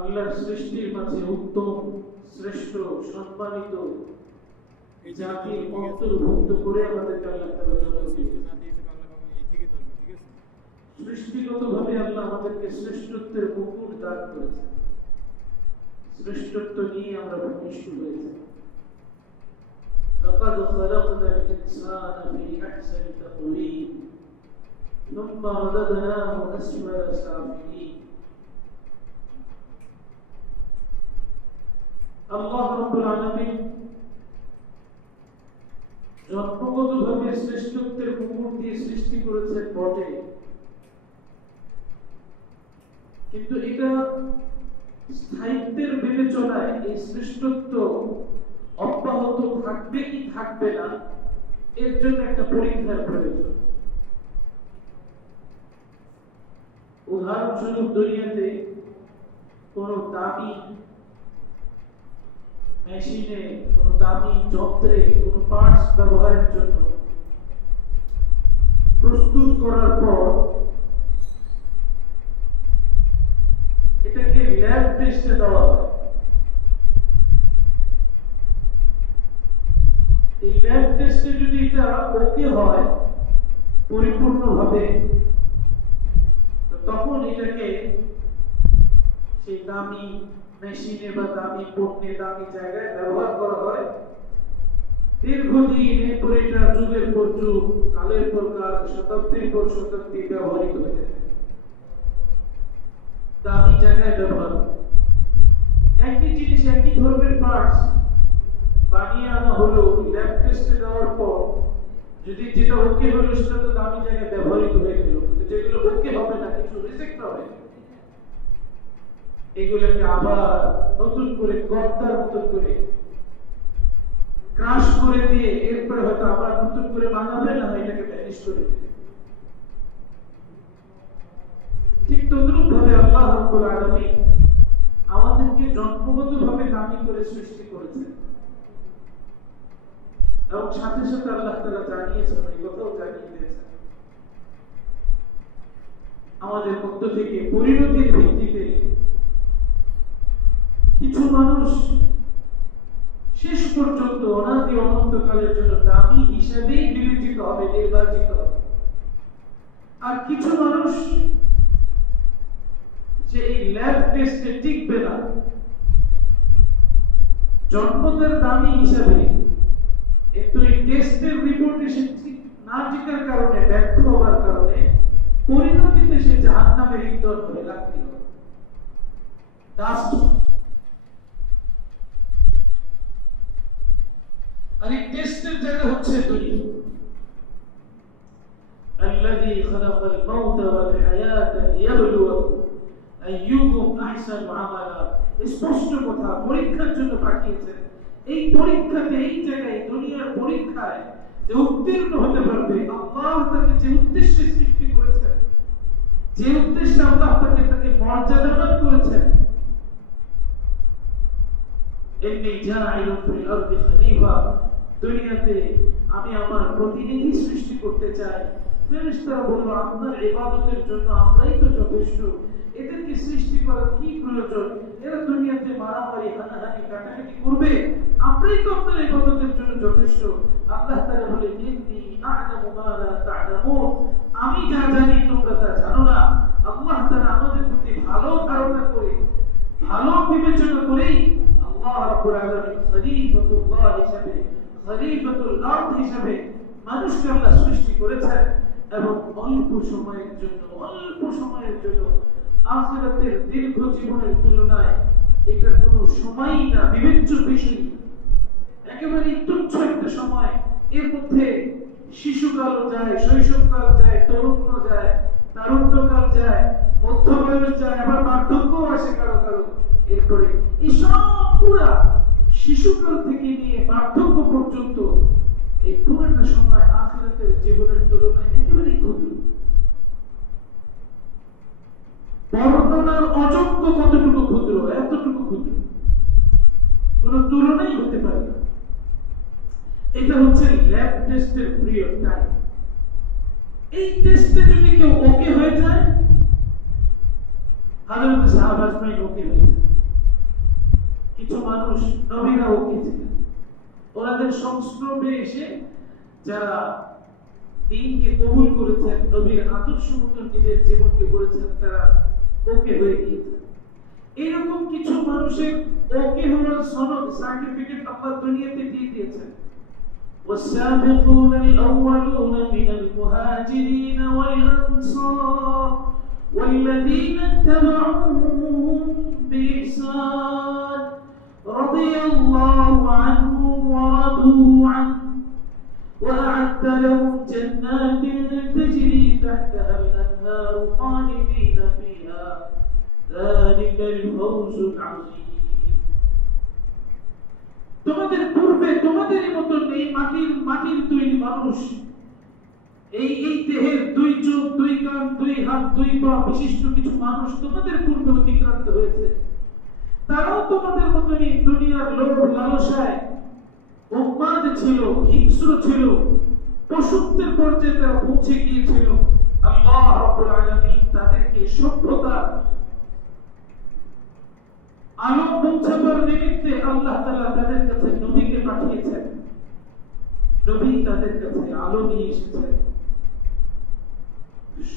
আল্লাহর সৃষ্টির মাঝে উত্তম শ্রেষ্ঠ সম্মানিত এই জাতির অন্তর্ভুক্ত করে আমাদেরকে আল্লাহ তাআলা জন্ম দিয়েছেন। সৃষ্টিগতভাবে আল্লাহ আমাদেরকে শ্রেষ্ঠত্বের মুকুট দান করেছেন। শ্রেষ্ঠত্ব নিয়ে আমরা ভূমিষ্ঠ হয়েছি। لقد خلقنا الإنسان في أحسن تقويم ثم رددناه أسفل سافلين। আল্লাহ রাব্বুল আলামিন জন্মগতভাবে শ্রেষ্ঠত্বের মুকুট দিয়ে সৃষ্টি করেছেন বটে, কিন্তু এটা স্থায়িত্বের বিবেচনায় এই শ্রেষ্ঠত্ব অব্যাহত থাকবে কি থাকবে না, এর জন্য একটা পরীক্ষার প্রয়োজন। উদাহরণস্বরূপ দুনিয়াতে কোন দামি মেশিনে, কোন দামি যন্ত্রে, কোন পার্টস ব্যবহারের জন্য প্রস্তুত করার পর এটাকে ল্যাব টেস্টে দেওয়া হয়। এই ল্যাব টেস্টে যদি এটা ওকে হয় পরিপূর্ণভাবে, তখন এটাকে সেই দামি মেশিনে বা দামি পণ্যে, দামি জায়গায় ব্যবহার করা হয়। দীর্ঘদিন এরপর এটা যুগের পর যুগ, কালের পর কাল, শতাব্দীর পর শতাব্দী ব্যবহৃত হতে থাকে। দামি জায়গায় ব্যবহার, একই জিনিস, একই ধরনের পার্টস বানিয়ে আনা হলো, ল্যাব টেস্টে দেওয়ার পর যদি যেটা ওকে হলো সেটা তো দামি জায়গায় ব্যবহৃত হয়ে গেল, কিন্তু যেগুলো ওকে হবে না, কিছু রিজেক্ট হবে, এগুলোকে আবার নতুন করে গর্তার মতো করে ক্রাশ করে দিয়ে এরপরে হয়তো আবার নতুন করে বানাবে, না এটাকে ভ্যানিশ করে দেবে। ঠিক তদ্রূপ ভাবে আল্লাহ রাব্বুল আলামিন আমাদেরকে জন্মগতভাবে দামি করে সৃষ্টি করেছেন, এবং সাথে সাথে আল্লাহ তাআলা জানিয়েছেন, এই কথাও জানিয়ে দিয়েছেন, আমাদের মধ্য থেকে পরিণতির ভিত্তিতে কিছু মানুষ শেষ পর্যন্ত অনাদি অনন্তকালের জন্য দামি হিসেবেই বিবেচিত হবে, নির্বাচিত হবে। আর কিছু মানুষ যে এই ল্যাব টেস্টে টিকবে না, জন্মদের দামি হিসাবে, কিন্তু এই টেস্টের রিপোর্টে সে না টিকার কারণে, ব্যর্থ হওয়ার কারণে পরিণতিতে সে জাহান্নামের ইন্ধন হয়ে লাকড়ি হবে, ডাস্ট। আর এই টেস্টের জায়গা হচ্ছে দুনিয়া। الذي خلق الموت والحياة ليبلوكم أيكم أحسن عملا। স্পষ্ট কথা, পরীক্ষার জন্য পাঠিয়েছেন। এই পরীক্ষাতে, এই জায়গায়, দুনিয়ার পরীক্ষায় যে উত্তীর্ণ হতে পারবে, আল্লাহ তাকে যে উদ্দেশ্যে সৃষ্টি করেছেন, যে উদ্দেশ্যে আল্লাহ তাকে মর্যাদাবান করেছেন, ইন্নী জাইলুন ফিল আরদি খলিফা, দুনিয়াতে আমি আমার প্রতিনিধি সৃষ্টি করতে চাই। ফেরেশতারা বলল, আপনার ইবাদতের জন্য আমরাই তো যথেষ্ট, এদেরকে সৃষ্টি করার কি প্রয়োজন? এরা দুনিয়াতে মারামারি, হানাহানি, কাটাকাটি করবে, আমরাই তো আপনার ইবাদতের জন্য যথেষ্ট। আল্লাহ তাআলা বলেন, ইন্নী আ'লামু মা লা তা'লামুন, আমি যা জানি তোমরা তা জানো না। আল্লাহ তাআলা আমাদের প্রতি ভালো ধারণা করে, ভালো বিবেচনা করেই আল্লাহ রাব্বুল আলামিন খলিফাতুল্লাহ হিসেবে, খলিফাতুল আরদ হিসেবে মানুষকে আল্লাহ সৃষ্টি করেছেন, এবং অল্প সময়ের জন্য, আখিরাতের দীর্ঘ জীবনের তুলনায় এটা কোনো সময়ই না, বিবেচ্য বিষয়, একেবারে তুচ্ছ একটা সময়। এর মধ্যে শিশুকালও যায়, শৈশবকাল যায়, তরুণ যায়, তারুণ্যকাল যায়, মধ্যবয়স যায়, আবার বার্ধক্যও আসে কারো কারো। এরপরে এই সব পুরা শিশুকাল থেকে নিয়ে বার্ধক্য পর্যন্ত এই পুরোটা সময় আখিরাতের জীবনের তুলনায় একেবারেই ক্ষুদ্র, বর্ণনার অযোগ্য কতটুকু ক্ষুদ্র, এতটুকু ক্ষুদ্র, কোন তুলনাই হতে পারে না। এটা হচ্ছে ল্যাব টেস্টের পিরিয়ড টাইম। এই টেস্টে যদি কেউ ওকে হয়ে যায়, হযরত সাহাবা আজমাইন ওকে হয়ে যায়। কিছু মানুষ নবীরা ওকে ছিলেন, ওনাদের সংস্পর্শে এসে যারা দ্বীনকে কবুল করেছেন, নবীর আদর্শ মতো নিজের জীবনকে গড়েছেন, তারা ওকে হয়ে গিয়েছেন। এরকম কিছু মানুষের ওকে হওয়ার সনদ সার্টিফিকেট আল্লাহ দুনিয়াতে দিয়ে দিয়েছেন। والسابقون الأولون من المهاجرين والأنصار والذين اتبعوهم بإحسان رضي الله عنهم ورضوا عنه وأعد لهم جنات تجري تحتها الأنهار خالدين فيها ذلك الفوز العظيم। তোমাদের পূর্বে তোমাদেরই মতো এই মাটির তৈরি মানুষ, এই দেহের দুই চোখ, দুই কান, দুই হাত, দুই পা বিশিষ্ট কিছু মানুষ তোমাদের পূর্বে অতিক্রান্ত হয়েছে। তারাও তোমাদের মতনই দুনিয়ার লোভ লালসায় উন্মাদ ছিল, হিংস্র ছিল, পশুত্বের পর্যায়ে তারা পৌঁছে গিয়েছিল। আল্লাহ রাব্বুল আলামিন তাদেরকে সভ্যতা আলো পৌঁছাবার নিমিত্তে আল্লাহ তাআলা তাদের কাছে নবীকে পাঠিয়েছেন। নবী তাদের কাছে আলো নিয়ে এসেছেন,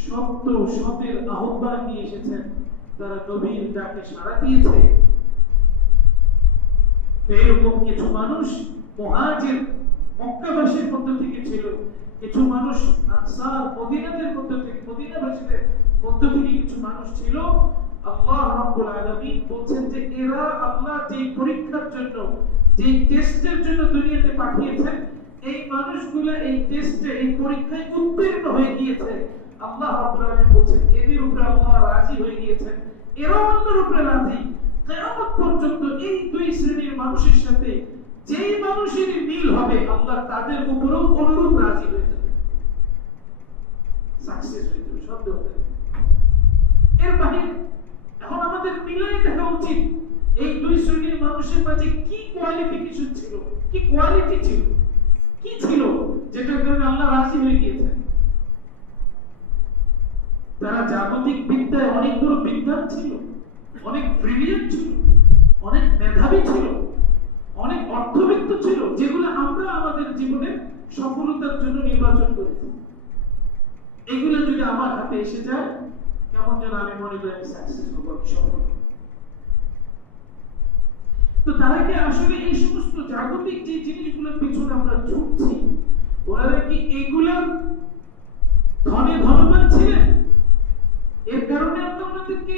সত্য সতের আহ্বান নিয়ে এসেছেন। তারা নবীর ডাকে সাড়া দিয়েছে। এরকম কিছু মানুষ মুহাজির মক্কাবাসীর মধ্য থেকে ছিল, কিছু মানুষ আনসার মদিনাদের মধ্য থেকে, মদিনাবাসীদের মধ্য থেকে কিছু মানুষ ছিল। আল্লাহ রাব্বুল আলামিন বলছেন যে এরা আল্লাহ যে পরীক্ষার জন্য, যে টেস্টের জন্য দুনিয়াতে পাঠিয়েছেন, এই মানুষগুলো এই টেস্টে, এই পরীক্ষায় উত্তীর্ণ হয়ে গিয়েছে। আল্লাহ রাব্বুল আলামিন বলছেন এদের উপরে আল্লাহ রাজি হয়ে গিয়েছেন, এরাও আল্লাহর উপরে রাজি। কিয়ামত পর্যন্ত এই দুই শ্রেণীর মানুষের সাথে যেই মানুষের মিল হবে, আল্লাহ তাদের উপরেও অনুরূপ রাজি হয়ে যাবে, সাকসেস হয়ে যাবে, সন্দেহ নেই। এর বাহিরে এখন আমাদের মিলাই দেখা উচিত এই দুই শ্রেণীর মানুষের মাঝে কি কোয়ালিফিকেশন ছিল, কি কোয়ালিটি ছিল, কি ছিল যেটার কারণে আল্লাহ রাজি হয়ে গিয়েছেন। তারা জাগতিক বিদ্যায় অনেক বড় বিদ্বান ছিল, অনেক ব্রিলিয়ান্ট ছিল, অনেক মেধাবী ছিল, অনেক অর্থবিত্ত ছিল, যেগুলো আমরা আমাদের জীবনে সফলতার জন্য নির্বাচন করেছি। এগুলো যদি আমার হাতে এসে যায়, কেমন যেন আমি মনে করি আমি সাকসেস হবো, আমি সফল হবো। তো তারা কি আসলে এই সমস্ত জাগতিক যে জিনিসগুলোর পিছনে আমরা ছুটছি, ওনারা কি এগুলো ধনে ধনবান ছিলেন? এর কারণে আল্লাহ ওনাদেরকে,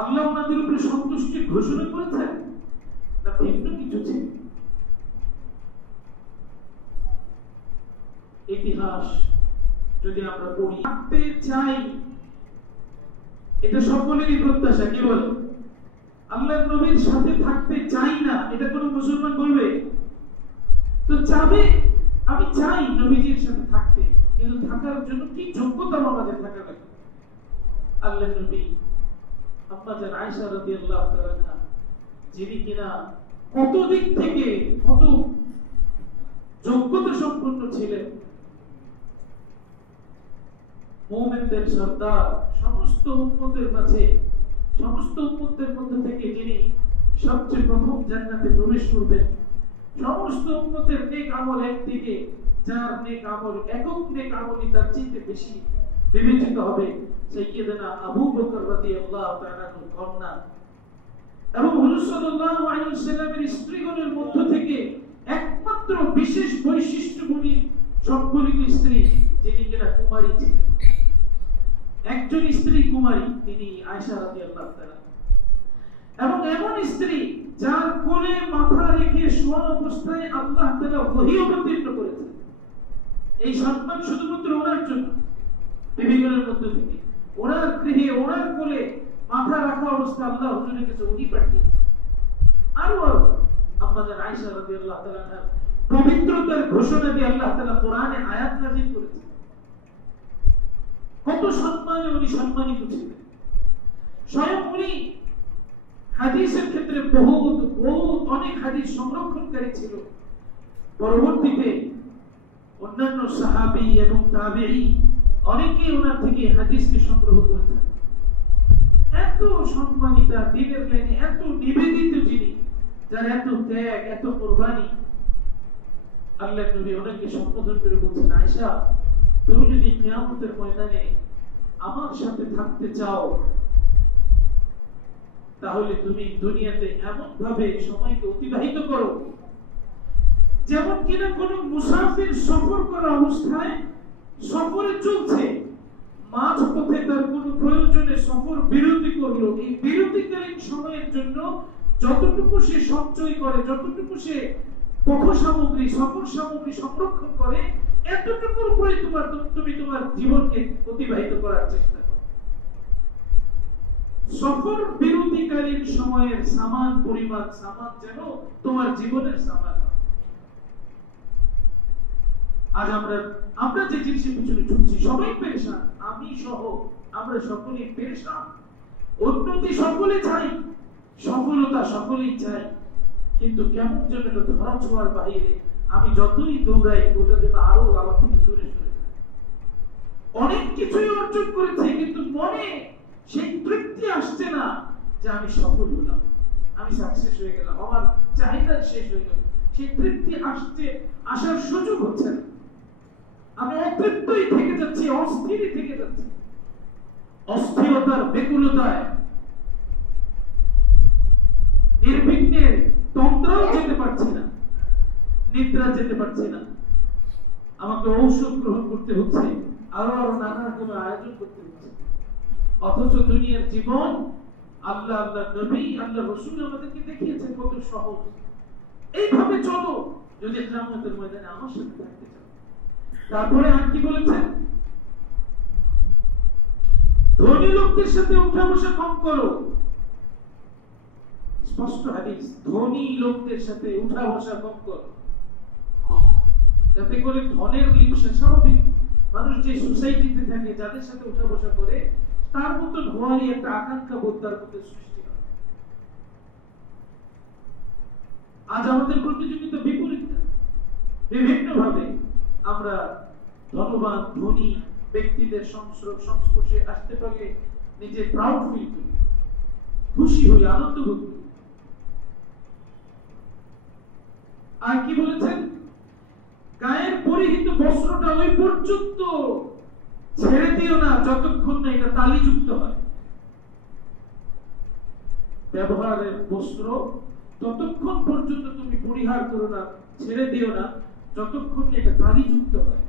আল্লাহ ওনাদের উপরে সন্তুষ্টি ঘোষণা করেছেন, না ভিন্ন কিছু ছিল? ইতিহাস যদি আমরা পড়ি, থাকতে চাই, এটা সকলেরই প্রত্যাশা। কি বল? আল্লাহর নবীর সাথে থাকতে চাই না, এটা কোন মুসলমান বলবে? তো চাবে, আমি চাই নবীজির সাথে থাকতে, কিন্তু থাকার জন্য কি যোগ্যতা আমাদের থাকা লাগে? আল্লাহর নবী আম্মা জান আয়েশা রাদিয়াল্লাহু তাআলা আনহা, যিনি কিনা কত দিক থেকে কত যোগ্যতা সম্পন্ন ছিলেন, মুমিনদের সর্দার, সমস্ত উম্মতের মাঝে, সমস্ত উম্মতের মধ্যে থেকে যিনি সবচেয়ে প্রথম জান্নাতে প্রবেশ করবেন, সমস্ত উম্মতের নেক আমল একদিকে, যার নেক আমল, একক নেক আমলই তার চেয়ে বেশি বিবেচিত হবে, সাইয়্যিদনা আবু বকর রাদিয়াল্লাহু তাআলা আনহুর কন্যা এবং হুজুর সাল্লাল্লাহু আলাইহি ওয়াসাল্লামের স্ত্রীগণের মধ্য থেকে একমাত্র বিশেষ বৈশিষ্ট্যগুলি সম্বলিত স্ত্রী, যিনি কিনা কুমারী ছিলেন। একজন স্ত্রী কুমারী, তিনি আয়েশা রাদিয়াল্লাহু তাআলা, এবং এমন স্ত্রী যার কোলে মাথা রেখে শোয়া অবস্থায় আল্লাহ তাআলা ওহী অবতীর্ণ করেছেন। এই সম্মান শুধুমাত্র ওনার জন্য, বিবিগণের মধ্য থেকে ওনার গৃহে, ওনার কোলে মাথা রাখা অবস্থায় আল্লাহ হুজুরের কাছে ওহী পাঠিয়েছেন। আরো আম্মা জান আয়েশা রাদিয়াল্লাহু তাআলা পবিত্রতার ঘোষণা দিয়ে আল্লাহ তাআলা কোরআনে আয়াত নাযিল করেছেন। কত সম্মানে উনি সম্মানিত ছিলেন। স্বয়ং উনি হাদিসের ক্ষেত্রে বহুত অনেক হাদিস সংরক্ষণকারী ছিল। পরবর্তীতে অন্যান্য সাহাবী এবং তাবেঈ অনেকেই ওনার থেকে হাদিসকে সংগ্রহ করেছেন। এত সম্মানিতা, দিনের লাইনে এত নিবেদিত যিনি, যার এত ত্যাগ, এত কুরবানি। আল্লাহর নবী ওনাকে সম্বোধন করে বলছেন, আয়েশা, তুমি যদি কিয়ামতের ময়দানে আমার সাথে থাকতে চাও, তাহলে তুমি দুনিয়াতে এমন ভাবে সময়কে অতিবাহিত করো যেমন কিনা কোন মুসাফির সফর করা অবস্থায় সফরে চলছে, মাঝ পথে তার কোন প্রয়োজনে সফর বিরতি করলো, এই বিরতিকালীন সময়ের জন্য যতটুকু সে সঞ্চয় করে, যতটুকু সে পথ সামগ্রী, সফর সামগ্রী সংরক্ষণ করে, এতটুকুর উপরে তুমি তোমার জীবনকে অতিবাহিত করার চেষ্টা করো। সফর বিরতিকালীন সময়ের সামান পরিমাণ সামান যেন তোমার জীবনের সামান। আজ আমরা যে জিনিসের পিছনে ছুটছি, সবাই পেরেশান, আমি সহ আমরা সকলেই পেরেশান। উন্নতি সকলে চাই, সফলতা সকলেই চাই, কিন্তু কেমন যেন এটা ধরা ছোঁয়ার বাইরে। আমি যতই দৌড়াই, ওটা যেন আরো আমার থেকে দূরে সরে যায়। অনেক কিছুই অর্জন করেছে, কিন্তু মনে সেই তৃপ্তি আসছে না যে আমি সফল হলাম, আমি সাকসেস হয়ে গেলাম, আমার চাহিদা শেষ হয়ে গেল। সেই তৃপ্তি আসার সুযোগ হচ্ছে না। আমি অতৃপ্তই থেকে যাচ্ছি, অস্থিরই থেকে যাচ্ছি, অস্থিরতার বেকুলতায় নির্বিঘ্নে তন্দ্রাও যেতে পারছি না, নিদ্রা যেতে পারছি না। আমাকে ঔষধ গ্রহণ করতে হচ্ছে, আরো আরো নানা রকমের আয়োজন করতে হচ্ছে। অথচ দুনিয়ার জীবন আল্লাহ, আল্লাহ নবী, আল্লাহ রাসূল আমাদেরকে দেখিয়েছেন কত সহজ। এইভাবে চলো যদি কিয়ামতের ময়দানে আমার সাথে থাকতে চাও। তারপরে আর কি বলেছেন? ধনী লোকদের সাথে উঠা বসা কম করো। স্পষ্ট হাদিস, ধনী লোকদের সাথে উঠা বসা কম করো, যাতে করে ধনের লিপ্সা। স্বাভাবিক মানুষ যে সোসাইটিতে থাকে, যাদের সাথে উঠা বসা করে, তার মতো হওয়ারই একটা আকাঙ্ক্ষা বোধ তার মধ্যে সৃষ্টি হয়। আজ আমাদের প্রতিযোগিতা বিপরীত। বিভিন্ন ভাবে আমরা ধনবান ধনী ব্যক্তিদের সংস্পর্শে আসতে পারলে নিজে প্রাউড ফিল করি, খুশি হই, আনন্দ বোধ করি। আর কি বলেছেন? গায়ের পরিহিত বস্ত্রটা ওই পর্যন্ত ছেড়ে দিও না যতক্ষণ না এটা তালিযুক্ত হয়। ব্যবহারের বস্ত্র ততক্ষণ পর্যন্ত তুমি পরিহার করো না, ছেড়ে দিও না যতক্ষণ না এটা তালিযুক্ত হয়।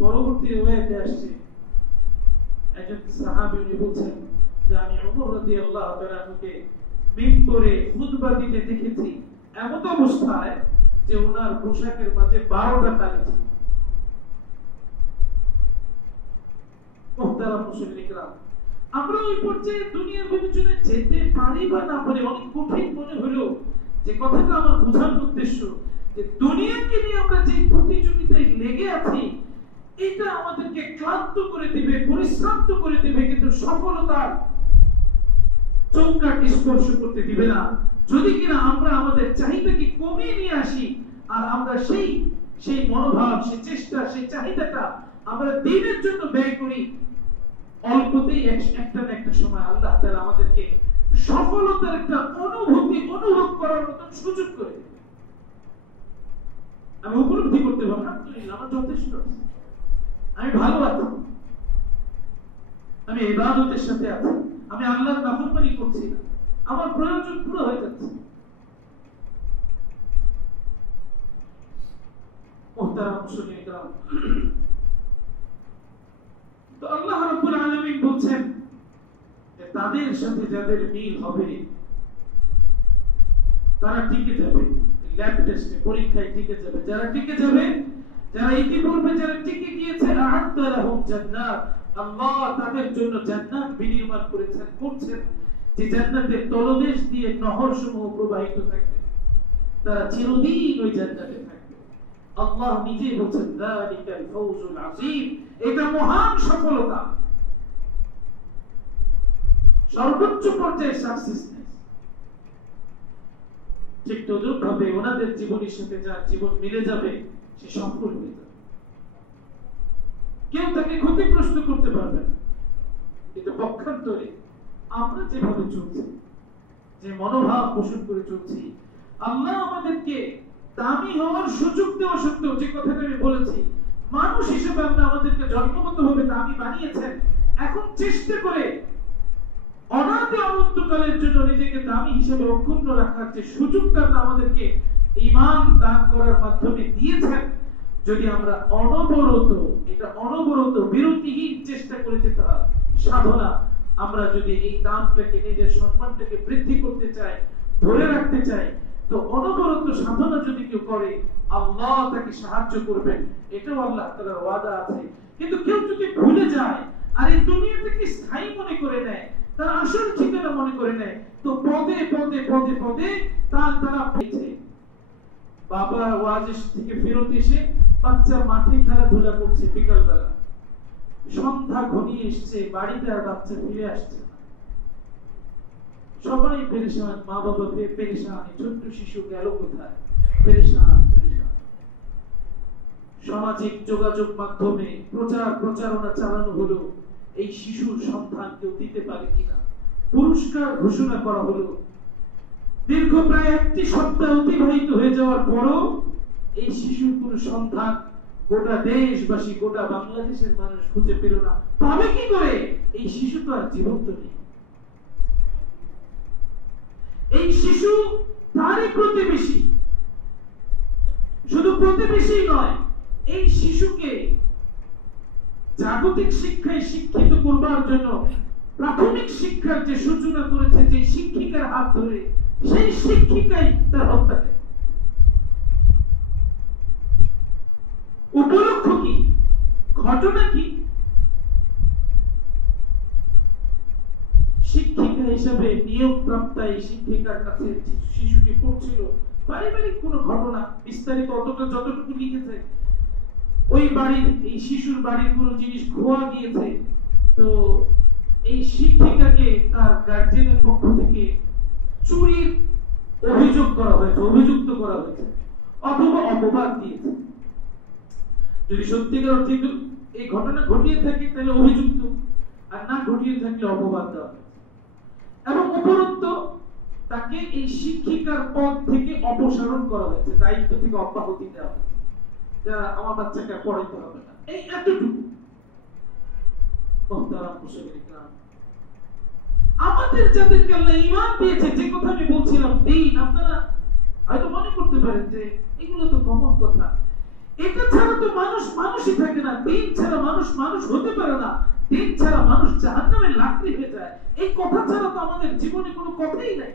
পরবর্তী ওয়ায়াতে আসছে, একজন সাহাবী উনি বলছেন যে আমি ওমর রাদিয়াল্লাহু তাআলা কে মিম্বরে খুতবা দিতে দেখেছি এমন অবস্থায় যে ওনার পোশাকের মাঝে 12টা তালি ছিল। মুহতারাম মুসলিম کرام, আমরা ওই পর্যায়ে দুনিয়ার বিবেচনায় যেতে পারি বা না পারি, অনেক কঠিন মনে হলো যে কথাটা আমার বোঝানোর উদ্দেশ্য যে দুনিয়াকে নিয়ে আমরা যে প্রতিযোগিতায় লেগে আছি, এটা আমাদেরকে ক্লান্ত করে দিবে, পরিশ্রান্ত করে দিবে, কিন্তু সফলতার চৌকাঠ স্পর্শ করতে দিবে না। যদি কিনা আমরা আমাদের চাহিদাকে কমিয়ে নিয়ে আসি, আর আমরা সেই মনোভাব, সেই চেষ্টা, সেই চাহিদাটা আমরা দিনের জন্য ব্যয় করি, অল্পতেই একটা না একটা সময় আল্লাহ তাআলা আমাদেরকে সফলতার একটা অনুভূতি অনুভব করার মতো সুযোগ করে দেবে। আমি উপলব্ধি করতে পারবো, আলহামদুলিল্লাহ আমার যথেষ্ট আছে, আমি ভালো আছি, আমি ইবাদতের সাথে আছি, আমি আল্লাহর নাফরমানি করছি না, আমার প্রয়োজন পুরো হয়ে যাচ্ছে। মুহতারাম মুসলিম کرام, তো আল্লাহ রাব্বুল আলামিন বলছেন যে তাদের সাথে যাদের মিল হবে তারা টিকে যাবে, ল্যাব টেস্টে পরীক্ষায় টিকে যাবে। যারা টিকে যাবে, যারা ইতিপূর্বে যারা টিকে গিয়েছে, আ'আদ্দা লাহুম জান্নাত, আল্লাহ তাদের জন্য জান্নাত বিনির্মাণ করছেন, যে জান্নাতের তলদেশ দিয়ে নহরসমূহ প্রবাহিত থাকবে, তারা চিরদিন ওই জান্নাতে থাকবে। আল্লাহ নিজে বলেন যালিকাল ফাউজুল আযীম, এটা মহান সফলতা, সর্বোচ্চ পর্যায়ে সাকসেসনেস। ঠিক তদ্রুপভাবে ওনাদের জীবনের সাথে যার জীবন মিলে যাবে সে সফল হয়ে যাবে, কেউ তাকে ক্ষতিগ্রস্ত করতে পারবে না। কিন্তু পক্ষান্তরে আমরা যেভাবে চলছি, যে মনোভাব পোষণ করে চলছি, আল্লাহ আমাদেরকে দামি হওয়ার সুযোগ দেওয়া সত্ত্বেও, যে কথাটা আমি বলেছি, মানুষ হিসেবে আল্লাহ আমাদেরকে জন্মগতভাবে দামি বানিয়েছেন, এখন চেষ্টা করে অনাদি অনন্তকালের জন্য নিজেকে দামি হিসেবে অক্ষুণ্ণ রাখার যে সুযোগটা আল্লাহ আমাদেরকে ঈমান দান করার মাধ্যমে দিয়েছেন, যদি আমরা অনবরত বিরতিহীন চেষ্টা করে যেতে হয় সাধনা, আমরা যদি এই দামটাকে, নিজের সম্মানটাকে বৃদ্ধি করতে চাই, ধরে রাখতে চাই, তো অনবরত সাধনা যদি কেউ করে, আল্লাহ তাকে সাহায্য করবেন, এটাও আল্লাহ তাআলার ওয়াদা আছে। কিন্তু কেউ যদি ভুলে যায় আর এই দুনিয়াটাকে স্থায়ী মনে করে নেয়, তার আসল ঠিকানা মনে করে নেয়, তো পদে পদে পদে পদে তারা পেয়েছে। বাবা ওয়াজ থেকে ফেরত এসে বাচ্চা মাঠে খেলাধুলা করছে, বিকালবেলা সন্ধ্যা ঘনিয়ে এসছে, বাড়িতে আর বাচ্চা ফিরে আসছে না, সবাই পেরেশান, মা বাবা পেরেশান, ছোট্ট শিশু গেল কোথায়, পেরেশান। সামাজিক যোগাযোগ মাধ্যমে প্রচারণা চালানো হলো, এই শিশুর সন্ধান কেউ দিতে পারে কিনা, পুরস্কার ঘোষণা করা হলো। দীর্ঘ প্রায় 1 সপ্তাহ অতিবাহিত হয়ে যাওয়ার পরও এই শিশুর কোন সন্ধান গোটা দেশবাসী, গোটা বাংলাদেশের মানুষ খুঁজে পেল না। পাবে কি করে? এই শিশু তো আর জীবন্ত নেই। এই শিশু তারই প্রতিবেশী, শুধু প্রতিবেশী নয়, এই শিশুকে জাগতিক শিক্ষায় শিক্ষিত করবার জন্য প্রাথমিক শিক্ষার যে সূচনা করেছে যে শিক্ষিকার হাত ধরে, সেই শিক্ষিকাই তার হত্যা করে। উপলক্ষ কি? ঘটনা কি? শিক্ষিকা হিসেবে নিয়োগ প্রাপ্ত এই শিক্ষিকার কাছে শিশুটি পড়ছিল, পারিবারিক কোন ঘটনা, বিস্তারিত যতটুকু লিখেছে, ওই বাড়ির, এই শিশুর বাড়ির কোন জিনিস খোয়া গিয়েছে, তো এই শিক্ষিকাকে তার গার্জিয়ানের পক্ষ থেকে চুরির অভিযুক্ত করা হয়েছে অথবা অপবাদ দিয়েছে। যদি সত্যিকার অর্থে এই ঘটনা ঘটিয়ে থাকে তাহলে অভিযুক্ত, আর না ঘটিয়ে থাকলে অপবাদ দেওয়া হয়েছে। এবং উপরন্তু তাকে এই শিক্ষিকার পদ থেকে অপসারণ করা হয়েছে, দায়িত্ব থেকে অব্যাহতি দেওয়া হয়েছে, যা আমার বাচ্চাকে পড়াইতে হবে না, এই এতটুকু। আমাদের যাদেরকে আল্লাহ ঈমান দিয়েছে, যে কথা আমি বলছিলাম, দ্বীন, আপনারা হয়তো মনে করতে পারেন যে এগুলো তো কমন কথা, এটা ছাড়া তো মানুষই থাকে না, দ্বীন ছাড়া মানুষ হতে পারে না, দ্বীন ছাড়া মানুষ জাহান্নামে লাকড়ি হয়ে যায়, এই কথা ছাড়া তো আমাদের জীবনে কোনো কথাই নাই।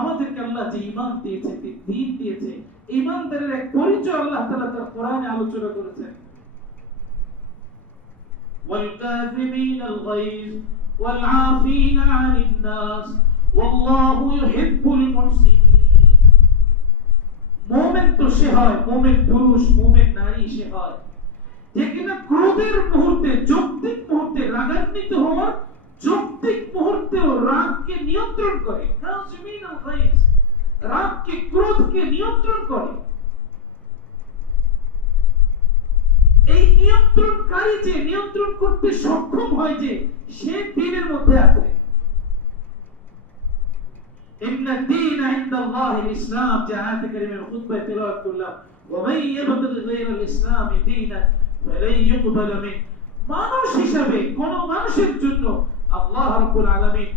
আমাদেরকে আল্লাহ যে ঈমান দিয়েছে, দ্বীন দিয়েছে, ঈমানদারের এক পরিচয় আল্লাহ তাআলা তার কোরআনে আলোচনা করেছেন। والكاظمين الغيظ والعافين عن الناس والله يحب المحسنين। মুমিন তো সে হয়, মুমিন পুরুষ, মুমিন নারী সে হয়, যে কিনা ক্রোধের মুহূর্তে, যৌক্তিক মুহূর্তে, রাগান্বিত হওয়ার যৌক্তিক মুহূর্তেও রাগকে নিয়ন্ত্রণ করে। কাযিমিন আল গায়জ, রাগকে, ক্রোধকে নিয়ন্ত্রণ করে। এই নিয়ন্ত্রণকারী যে নিয়ন্ত্রণ করতে সক্ষম হয়, যে সে দ্বীনের মধ্যে আছে। ইন্না দ্বীনা ইনদাল্লাহিল ইসলাম, যে আয়াতে কারিমের খুতবায় তেলাওয়াত করলাম, ওয়া মান ইয়াবতাগি গায়রাল ইসলামি দীনান ফালান ইউকবাল মিন। মানুষ হিসেবে কোন মানুষের জন্য আল্লাহ রাব্বুল আলামিন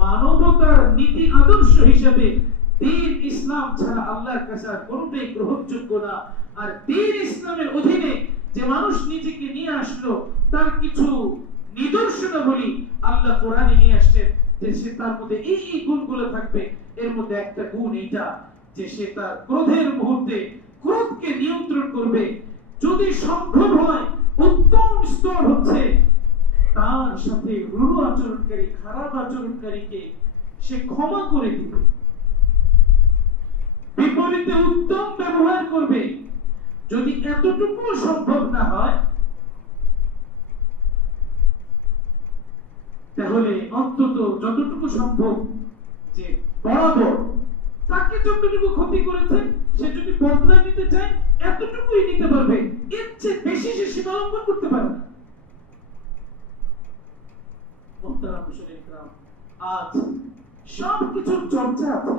মানবতার নীতি আদর্শ হিসেবে দ্বীন ইসলাম ছাড়া আল্লাহর কাছে কোনটাই গ্রহণযোগ্য না। আর দ্বীন ইসলামের অধীনে যে মানুষ নিজেকে নিয়ে আসলো, তার কিছু নিদর্শনাবলী আল্লাহ কোরআনে নিয়ে আসছেন, যে সে তার মধ্যে এই গুণগুলো থাকবে। এর মধ্যে একটা গুণ এইটা, যে সে তার ক্রোধের মুহূর্তে ক্রোধকে নিয়ন্ত্রণ করবে। যদি সম্ভব হয়, উত্তম স্তর হচ্ছে তার সাথে রূঢ় আচরণকারী, খারাপ আচরণকারীকে সে ক্ষমা করে দিবে, বিপরীতে উত্তম ব্যবহার করবে। যদি এতটুকু সম্ভব না হয়, তাহলে অন্তত যতটুকু সম্ভব, যে বরাবর তাকে যতটুকু ক্ষতি করেছে, সে যদি বদলা নিতে চায়, এতটুকুই নিতে পারবে, এর চেয়ে বেশি সে সীমা লঙ্ঘন করতে পারে না। মুহতারাম মুসলিম کرام, আজ সবকিছুর চর্চা আছে,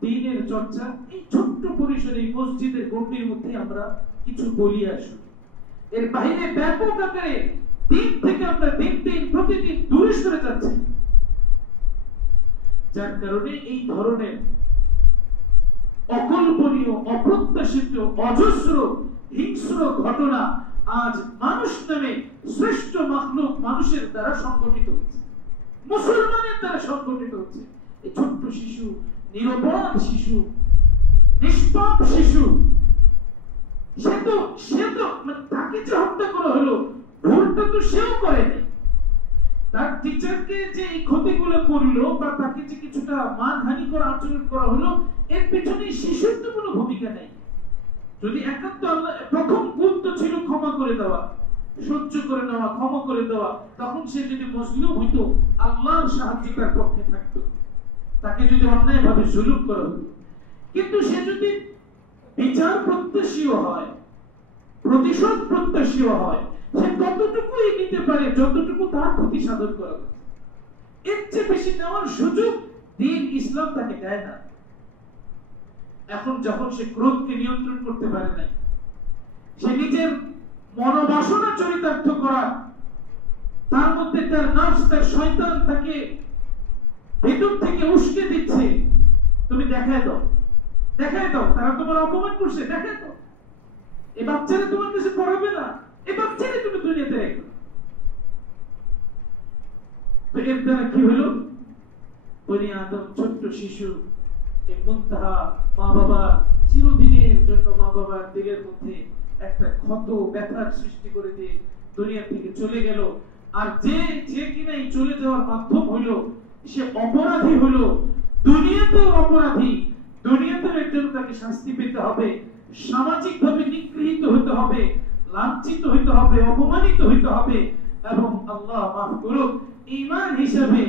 দ্বীনের চর্চা এই ছোট্ট পরিসরে মসজিদের গণ্ডির মধ্যে আমরা কিছু বলি আসি, এর বাইরে ব্যাপক আকারে দিন থেকে আমরা দিন প্রতিদিন দূরে সরে যাচ্ছি। যার কারণে এই ধরনের অকল্পনীয়, অপ্রত্যাশিত, অজস্র হিংস্র ঘটনা আজ মানুষ নামে শ্রেষ্ঠ মাখলুক মানুষের দ্বারা সংগঠিত হচ্ছে, মুসলমানের দ্বারা সংগঠিত হচ্ছে। এই ছোট্ট শিশু, নিরপরাধ শিশু, নিষ্পাপ শিশু, সে তো মানে তাকে যে হত্যা করা হলো, ভুলটা তো সেও করেনি। তার টিচারকে যে এই ক্ষতিগুলো করলো বা তাকে যে কিছুটা মানহানি করা আচরণ করা হলো, এর পিছনে শিশুর তো কোনো ভূমিকা নেই। যদি একান্ত আল্লাহ, প্রথম গুণ তো ছিল ক্ষমা করে দেওয়া, সহ্য করে নেওয়া, ক্ষমা করে দেওয়া। তখন সে যদি মজলুম হইতো, আল্লাহর সাহায্য তার পক্ষে থাকতো, তাকে যদি অন্যায়ভাবে জুলুম করা হতো। কিন্তু সে যদি বিচার প্রত্যাশীও হয়, প্রতিশোধ প্রত্যাশীও হয়, সে ততটুকুই নিতে পারে যতটুকু তার ক্ষতি সাধন করা হচ্ছে। এর চেয়ে বেশি নেওয়ার সুযোগ দ্বীন ইসলাম তাকে দেয় না। এখন যখন সে ক্রোধকে নিয়ন্ত্রণ করতে পারে নাই, সে নিজের মনোবাসনা চরিতার্থ করা, তার মধ্যে তার নফস, তার শয়তান তাকে ভেতর থেকে উস্কে দিচ্ছে, তুমি দেখায় দাও, তারা তোমার অপমান করছে, দেখায় দাও, এই বাচ্চারা তোমার কাছে পড়াবে না, এই বাচ্চারা তুমি দুনিয়াতে রেখো। তো এর দ্বারা কি হলো? বনি আদম, ছোট্ট শিশু, এই মুনতাহা মা বাবার চিরদিনের জন্য মা বাবার দিলের মধ্যে একটা ক্ষত ব্যথার সৃষ্টি করে দিয়ে দুনিয়া থেকে চলে গেল। আর যে কিনা এই চলে যাওয়ার মাধ্যম হইল, সে অপরাধী হইল, দুনিয়াতেও অপরাধী, দুনিয়াতেও এর জন্য তাকে শাস্তি পেতে হবে, সামাজিকভাবে নিগৃহীত হতে হবে, লাঞ্ছিত হইতে হবে, অপমানিত হইতে হবে। এবং আল্লাহ মাফ করুক, ঈমান হিসেবে,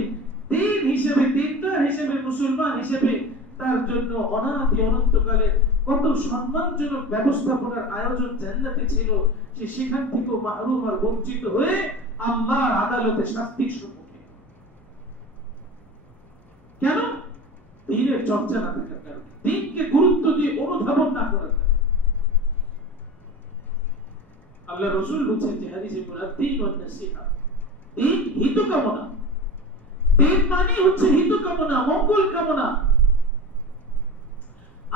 দ্বীন হিসেবে, দ্বীনদার হিসেবে, মুসলমান হিসেবে তার জন্য অনাদি অনন্তকালে কত সম্মানজনক ব্যবস্থাপনার আয়োজন জান্নাতে ছিল, সে সেখান থেকে মাহরুম আর বঞ্চিত হয়ে আল্লাহর আদালতে শাস্তির সম্মুখীন। কেন? দ্বীনের চর্চা না থাকার কারণে, দ্বীনকে গুরুত্ব দিয়ে অনুধাবন না করার কারণে। আল্লাহ রাসূল বলেছেন যে হাদিসে দ্বীন ওয়ান নাসিহা, দ্বীন হিত কামনা, দ্বীন মানে হচ্ছে হিত কামনা, মঙ্গল কামনা।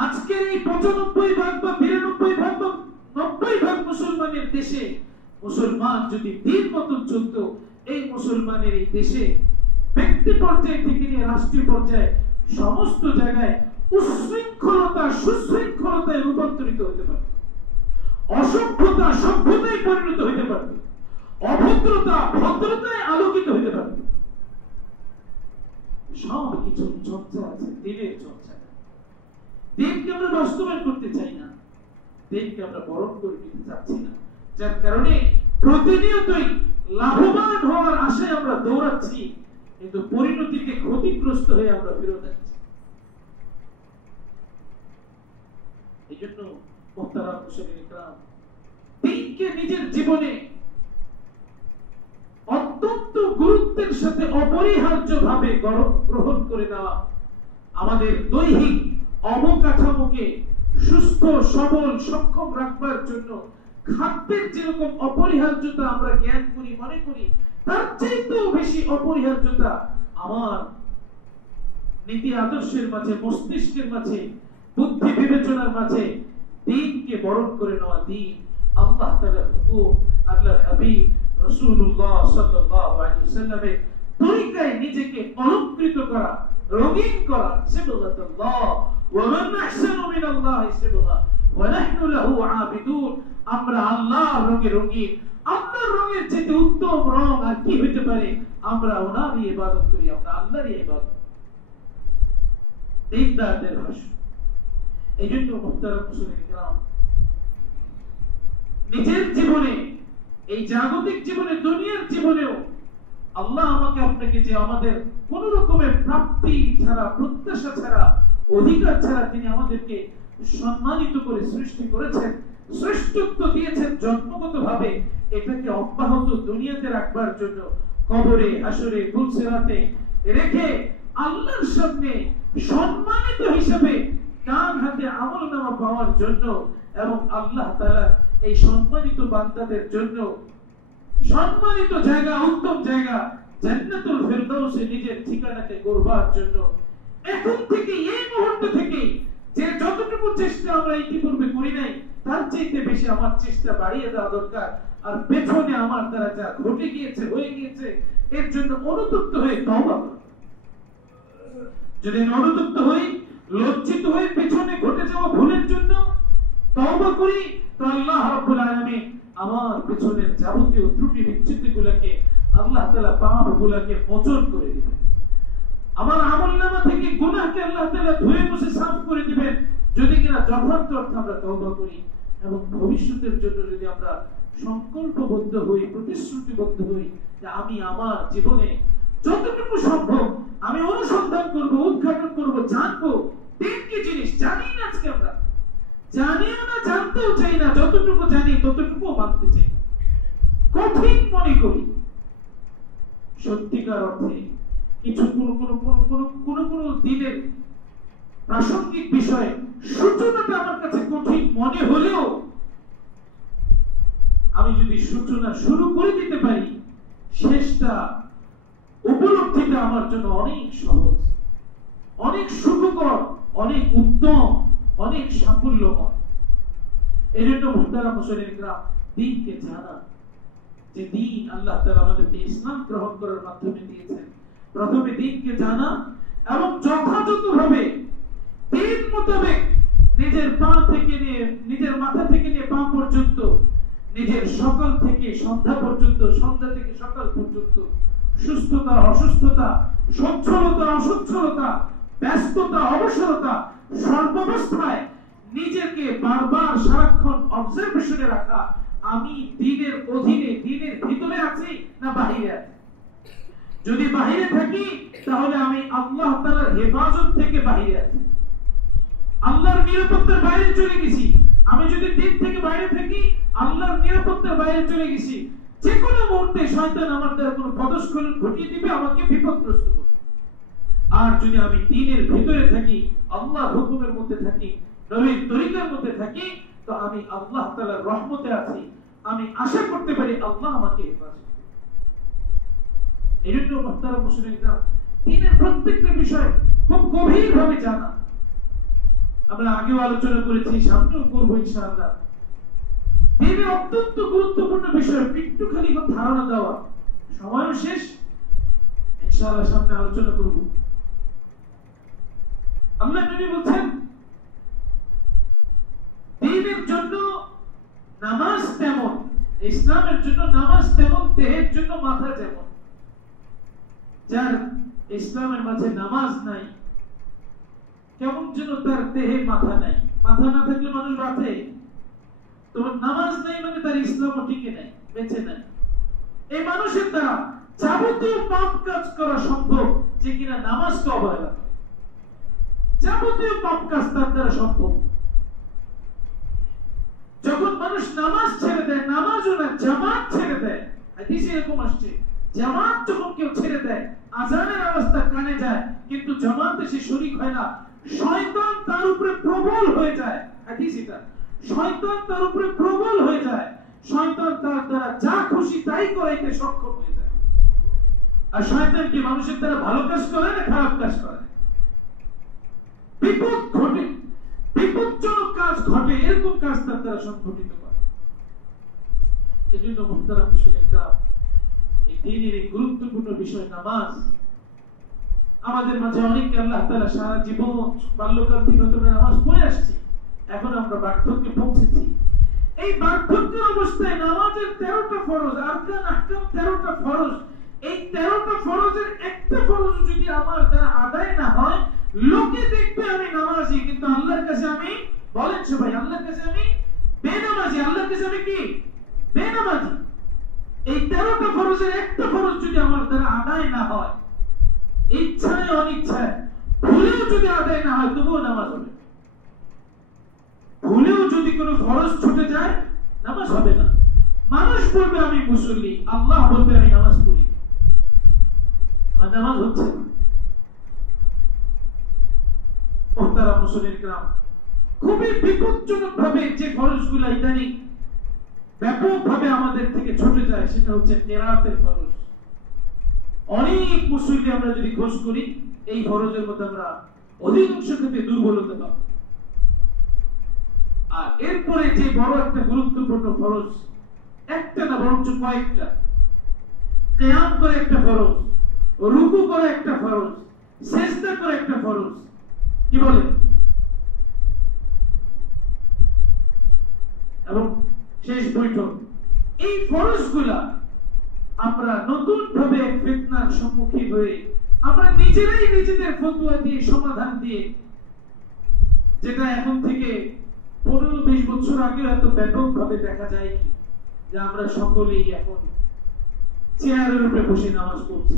আজকের এই 95% বা 92% বা 90% মুসলমানের দেশে মুসলমান যদি দ্বীন মতো চলত, এই মুসলমানের এই দেশে ব্যক্তি পর্যায়ে থেকে নিয়ে রাষ্ট্রীয় পর্যায়ে সমস্ত জায়গায় উশৃঙ্খলতা সুশৃঙ্খলতায় রূপান্তরিত হতে পারে, অসভ্যতা সভ্যতায় পরিণত হতে পারে, অভদ্রতা ভদ্রতায় আলোকিত হতে পারে। সব কিছু চর্চা আছে, দ্বীনের চর্চা। দ্বীনকে আমরা বাস্তবায়ন করতে চাই না, দ্বীনকে আমরা বরণ করে নিতে চাচ্ছি না, যার কারণে প্রতিনিয়তই লাভবান হওয়ার আশায় আমরা দৌড়াচ্ছি, কিন্তু পরিণতিতে ক্ষতিগ্রস্ত হয়ে আমরা ফেরত আসছি। এই জন্য মুহতারাম মুসলিম کرام, দ্বীনকে নিজের জীবনে অত্যন্ত গুরুত্বের সাথে অপরিহার্যভাবে গ্রহণ করে নেওয়া, আমাদের দৈহিক অবকাঠামোকে সুস্থ সবল সক্ষম রাখবার জন্য খাদ্যের যেরকম অপরিহার্যতা আমরা জ্ঞান করি, মনে করি, তার চাইতেও বেশি অপরিহার্যতা আমার নীতি আদর্শের মাঝে, মস্তিষ্কের মাঝে, বুদ্ধি বিবেচনার মাঝে দ্বীনকে বরণ করে নেওয়া। দ্বীন আল্লাহ তাআলার হুকুম, আল্লাহর হাবিব রাসূলুল্লাহ সাল্লাল্লাহু আলাইহি ওয়াসাল্লামের তরিকায় নিজেকে অলংকৃত করা, রঙিন করা। সিবগাতুল্লাহ ওয়া মান আহসানু মিনাল্লাহি সিবগা ওয়া নাহনু লাহু আবিদুন। আমরা আল্লাহর রঙে রঙিন, আল্লাহর রঙের চেয়ে উত্তম রং আর কি হতে পারে? আমরা ওনারই ইবাদত করি, আমরা আল্লাহরই ইবাদত। দ্বীনদারদের ভাষা। এই জন্য মুহতারাম মুসলিম کرام, নিজের জীবনে, এই জাগতিক জীবনে, দুনিয়ার জীবনেও আল্লাহ আমাকে আপনাকে যে আমাদের কোন রকমের প্রাপ্তি ছাড়া, প্রত্যাশা ছাড়া, অধিকার ছাড়া তিনি আমাদেরকে সম্মানিত করে সৃষ্টি করেছেন, শ্রেষ্ঠত্ব দিয়েছেন জন্মগতভাবে, এটাকে অব্যাহত দুনিয়াতে রাখবার জন্য কবরে আসরে ফুলসিরাতে রেখে আল্লাহর সামনে সম্মানিত হিসেবে ডান হাতে আমলনামা পাওয়ার জন্য এবং আল্লাহ তাআলা এই সম্মানিত বান্দাদের জন্য সম্মানিত জায়গা, উত্তম জায়গা জান্নাতুল ফেরদাউসে নিজের ঠিকানাকে গড়বার জন্য এখন থেকে, এই মুহূর্ত থেকে যে যতটুকু চেষ্টা আমরা ইতিপূর্বে করি নাই তার চাইতে বেশি আমার চেষ্টা বাড়িয়ে দেওয়া দরকার। আর পেছনে আমার দ্বারা যা ঘটে গিয়েছে, হয়ে গিয়েছে, এর জন্য অনুতপ্ত হয়ে তওবা করব। যদি অনুতপ্ত হই, লজ্জিত হয়ে পেছনে ঘটে যাওয়া ভুলের জন্য তওবা করি, তো আল্লাহ রাব্বুল আলামিন আমার পেছনের যাবতীয় ত্রুটি বিচ্যুতিগুলোকে আল্লাহ তাআলা পাপগুলোকে মোচন করে দিবেন। আমার আমলনামা থেকে গুনাহকে আল্লাহ তাআলা ধুয়ে মুছে সাফ করে দিবেন যদি কিনা যথার্থ অর্থে আমরা তওবা করি। এবং ভবিষ্যতের জন্য যদি আমরা সংকল্পবদ্ধ হই, প্রতিশ্রুতিবদ্ধ হই যে আমি আমার জীবনে যতটুকু সম্ভব আমি অনুসন্ধান করব, উদ্ঘাটন করব, জানবো দিন কি জিনিস জানি না, আজকে আমরা জানিও না, জানতেও চাই না, যতটুকু জানি ততটুকু মানতে চাই, কঠিন মনে করি। সত্যিকার অর্থে কিছু কোন দিনের প্রাসঙ্গিক বিষয় সূচনাটা আমার কাছে কঠিন মনে হলেও আমি যদি সূচনা শুরু করে দিতে পারি, শেষটা উপলব্ধিটা আমার জন্য অনেক সহজ, অনেক সুখকর, অনেক উত্তম, অনেক সাফল্যময়। এই জন্য মুহতারাম মুসলিমরা দ্বীনকে জানা, যে দ্বীন আল্লাহ তাআলা আমাদেরকে ইসলাম গ্রহণ করার মাধ্যমে দিয়েছেন। প্রথমে দ্বীনকে জানা এবং যথাযথভাবে দ্বীন মোতাবেক নিজের পা থেকে নিয়ে, নিজের মাথা থেকে নিয়ে পা পর্যন্ত, নিজের সকাল থেকে সন্ধ্যা পর্যন্ত, সন্ধ্যা থেকে সকাল পর্যন্ত সুস্থতা, অসুস্থতা, সচ্ছলতা, অসচ্ছলতা, ব্যস্ততা, অবসরতা, সর্বাবস্থায় নিজেকে বারবার সারাক্ষণ অবজারভেশনে রাখা, আমি দ্বীনের অধীনে, দ্বীনের ভিতরে আছি না বাহিরে আছি। যদি বাহিরে থাকি তাহলে আমি আল্লাহ তাআলার হেফাজত থেকে বাহিরে আছি, আল্লাহর নিরাপত্তার বাইরে চলে গেছি। আমি যদি দ্বীন থেকে বাইরে থাকি, আল্লাহর নিরাপত্তার বাইরে চলে গেছি, যে কোনো মুহূর্তে শয়তান আমার দ্বারা কোনো পদস্খলন ঘটিয়ে দিবে, আমাকে বিপদগ্রস্ত করবে। আর যদি আমি দ্বীনের ভিতরে থাকি, আল্লাহর হুকুমের মধ্যে থাকি, নবীর তরিকার মধ্যে থাকি, তো আমি আল্লাহ তাআলার রহমতে আছি, আমি আশা করতে পারি আল্লাহ আমাকে হেফাজত করবে। এজন্য মুহতারাম মুসলিমরা দ্বীনের প্রত্যেকটা বিষয় খুব গভীরভাবে জানা। আমরা আগেও আলোচনা করেছি, সামনেও করব ইনশাআল্লাহ। দ্বীনের অত্যন্ত গুরুত্বপূর্ণ বিষয় একটু খালি ধারণা দেওয়া, সময়ও শেষ, ইনশাআল্লাহ সামনে আলোচনা করব। আল্লাহ নবী বলেন দ্বীনের জন্য নামাজ তেমন, ইসলামের জন্য নামাজ তেমন দেহের জন্য মাথা যেমন। যার ইসলামের মাঝে নামাজ নাই, কেমন যেন তার দেহে মাথা নাই। মাথা না থাকলে মানুষ বাঁচে, তোমার নামাজ নাই মানে তার ইসলামও টিকে নাই, বেঁচে নাই। এই মানুষের দ্বারা যাবতীয় পাপ কাজ করা সম্ভব যে কিনা নামাজকে অবহেলা করে, যাবতীয় পাপ কাজ তার দ্বারা সম্ভব। যখন মানুষ নামাজ ছেড়ে দেয়, নামাজও না জামাত ছেড়ে দেয়, হাদিসে এরকম আসছে, জামাত যখন কেউ ছেড়ে দেয়, আজানের অবস্থা কানে যায় কিন্তু জামাতে সে শরীক হয় না, শয়তান তার উপরে প্রবল হয়ে যায়। হাদিস এটা, শয়তান তার উপরে প্রবল হয়ে যায়, শয়তান তার দ্বারা যা খুশি তাই করাইতে সক্ষম হয়ে যায়। আর শয়তান কি মানুষের দ্বারা ভালো কাজ করে না খারাপ কাজ করে? বিপদ ঘটে, বিপজ্জনক কাজ ঘটে, এরকম কাজ তার দ্বারা সংঘটিত করে। এজন্য মুহতারাম মুসলিমরা এই দ্বীনের এই গুরুত্বপূর্ণ বিষয় নামাজ, আমাদের মাঝে অনেকে আল্লাহ তাআলা সারা জীবন বাল্যকাল থেকে আমরা নামাজ পড়ে আসছি, এখন আমরা বার্ধক্যে পৌঁছেছি। এই বার্ধক্যের অবস্থায় নামাজের 13টা ফরজ, আরকান আহকাম 13টা ফরজ, এই 13টা ফরজের একটা ফরজ যদি আমার দ্বারা আদায় না হয়, লোকে দেখবে আমি নামাজি কিন্তু আল্লাহর কাছে আমি, বলেন সবাই, আল্লাহর কাছে আমি বেনামাজি, আল্লাহর কাছে আমি কি বেনামাজি। এই 13টা ফরজের একটা ফরজ যদি আমার দ্বারা আদায় না হয়, ইচ্ছায় অনিচ্ছায় ভুলেও যদি আদায় না হয়, তবুও নামাজ হবে। ভুলেও যদি কোনো ফরজ ছুটে যায়, নামাজ হবে না। মানুষ বলবে আমি মুসল্লি, আল্লাহ বলবে আমি নামাজ পড়ি। নামাজ হচ্ছে না। মুহতারাম মুসলিম کرام, খুবই বিপজ্জনক ভাবে যে ফরজগুলো ইদানিং ব্যাপকভাবে আমাদের থেকে ছুটে যায় সেটা হচ্ছে কেরাতের ফরজ। অনেক মুসল্লি আমরা যদি খোঁজ করি এই ফরজের মধ্যে আমরা অধিকাংশ ক্ষেত্রে দুর্বলতা পাবো। আর এরপরে যে বড় একটা গুরুত্বপূর্ণ ফরজ, একটা না বরঞ্চ কয়েকটা, কিয়াম করে একটা ফরজ, রুকু করে একটা ফরজ, সিজদা করে একটা ফরজ, কি বলে? এবং শেষ বৈঠক। এই ফরজগুলা আমরা নতুন ভাবে ফিতনার সম্মুখীন হয়ে আমরা নিজেরাই নিজেদের ফতোয়া দিয়ে সমাধান দিয়ে, যেটা এখন থেকে 15-20 বছর আগে এত ব্যাপকভাবে দেখা যায়নি, যে আমরা সকলেই এখন চেয়ারের উপরে বসে নামাজ পড়ছি।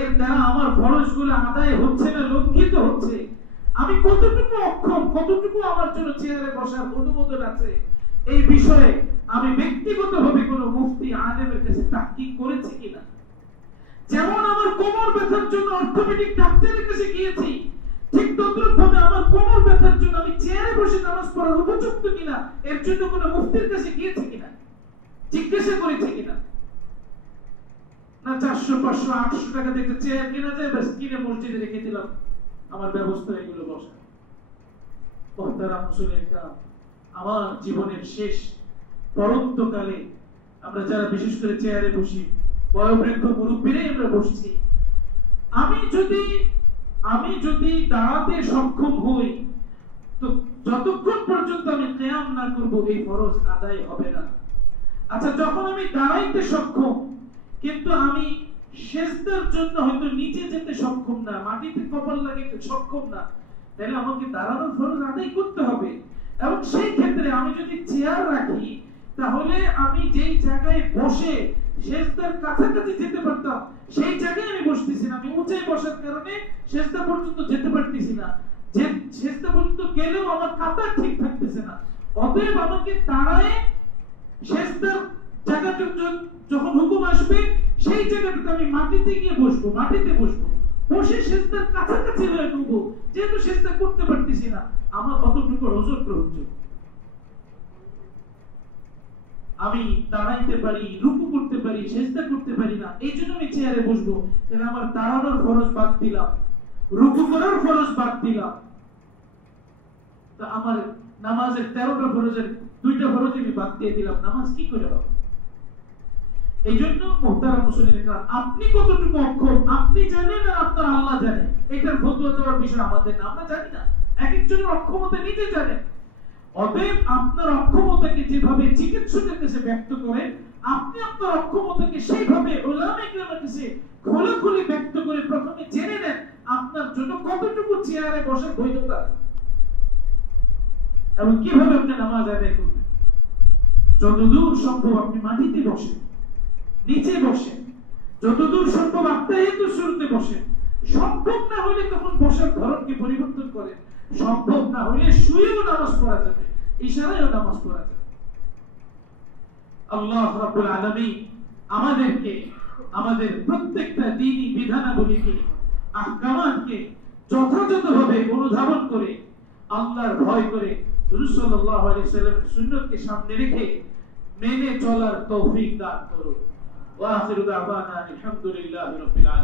এর দ্বারা আমার ফরজগুলো আদায় হচ্ছে না, লঙ্ঘিত হচ্ছে। আমি কতটুকু অক্ষম, কতটুকু আমার জন্য চেয়ারে বসার অনুমোদন আছে, এই বিষয়ে আমি ব্যক্তিগতভাবে কোনো মুফতি আলেমের কাছে তাহকিক করেছি কিনা। যেমন আমার কোমর ব্যথার জন্য অর্থোপেডিক ডাক্তারের কাছে গিয়েছি, ঠিক তদ্রুপ ভাবে আমার কোমর ব্যথার জন্য আমি চেয়ারে বসে নামাজ পড়ার উপযুক্ত কিনা এর জন্য কোনো মুফতির কাছে গিয়েছি কিনা, জিজ্ঞাসা করেছি কিনা। না 400, 500, 800 টাকা দিয়ে চেয়ার কিনা যায়, বাস কিনে মসজিদে রেখে দিলাম, আমার ব্যবস্থা এগুলো বসা। মুহতারাম মুসলিম کرام, আমার জীবনের শেষ পরন্তকালে আমরা যারা বিশেষ করে চেয়ারে বসি, বয়োবৃদ্ধ মুরব্বীরাই আমরা বসছি, আমি যদি দাঁড়াতে সক্ষম হই তো যতক্ষণ পর্যন্ত আমি কিয়াম না করব এই ফরজ আদায় হবে না। আচ্ছা, যখন আমি দাঁড়াইতে সক্ষম কিন্তু আমি সিজদার জন্য হয়তো নিচে যেতে সক্ষম না, মাটিতে কপাল লাগাইতে সক্ষম না, তাহলে আমাকে দাঁড়ানোর ফরজ আদায় করতে হবে। এবং সেই ক্ষেত্রে আমি যদি চেয়ার রাখি তাহলে আমি যেই জায়গায় বসে সিজদার কাছাকাছি যেতে পারতাম সেই জায়গায় আমি বসতেছি না, আমি উঁচাই বসার কারণে সিজদা পর্যন্ত যেতে পারতেছি না, যে সিজদা পর্যন্ত গেলেও আমার কাতার ঠিক থাকতেছে না। অতএব আমাকে দাঁড়ায় সিজদার জায়গাটা যখন হুকুম আসবে সেই জায়গাটাতে আমি মাটিতে গিয়ে বসবো, মাটিতে বসবো, বসে সিজদার কাছাকাছি হয়ে নেবো। যেহেতু সিজদা করতে পারতেছি না, আমার কতটুকু ওজর গ্রহণযোগ্য। আমি দাঁড়াইতে পারি, রুকু করতে পারি, সিজদা করতে পারি না, এই জন্য আমি চেয়ারে বসবো, তাহলে আমার দাঁড়ানোর ফরজ বাদ দিলাম, রুকু করার ফরজ বাদ দিলাম, তা আমার নামাজের 13টা ফরজের 2টা ফরজ আমি বাদ দিয়ে দিলাম, নামাজ কি করে হবে? এই জন্য মুহতারাম মুসলিম کرام, আপনি কতটুকু অক্ষম আপনি জানেন আর আপনার আল্লাহ জানেন। এটার ফতোয়া দেওয়ার বিষয় আমাদের না, আমরা জানি না, এক একজনের অক্ষমতা নিজে জানেন। অতএব আপনার অক্ষমতাকে যেভাবে চিকিৎসকের কাছে ব্যক্ত করেন, আপনি আপনার অক্ষমতাকে সেইভাবে উলামায়ে কেরামের কাছে খোলাখুলি ব্যক্ত করে প্রথমে জেনে নেন আপনার জন্য কতটুকু চেয়ারে বসার বৈধতা আছে এবং কিভাবে আপনি নামাজ আদায় করবেন। যতদূর সম্ভব আপনি মাটিতে বসেন, নিচে বসেন, যতদূর সম্ভব আত্তাহিয়াতুর শুরুতে বসেন, সম্ভব না হলে তখন বসার ধরনকে পরিবর্তন করেন, সম্ভব না হলে শুয়েও নামাজ পড়া যাবে, ইশারায়ও নামাজ পড়া যাবে। আল্লাহ রাব্বুল আলামিন আমাদেরকে আমাদের প্রত্যেকটা দ্বীনি বিধানাবলীকে, আহকামাতকে যথাযথভাবে অনুধাবন করে আল্লাহর ভয় করে রাসূল সাল্লাল্লাহু আলাইহি ওয়াসাল্লামের সুন্নাতকে সামনে রেখে মেনে চলার তৌফিক দান করুন। ওয়া আখিরু দাওয়ানা আলহামদুলিল্লাহি রাব্বিল আলামিন।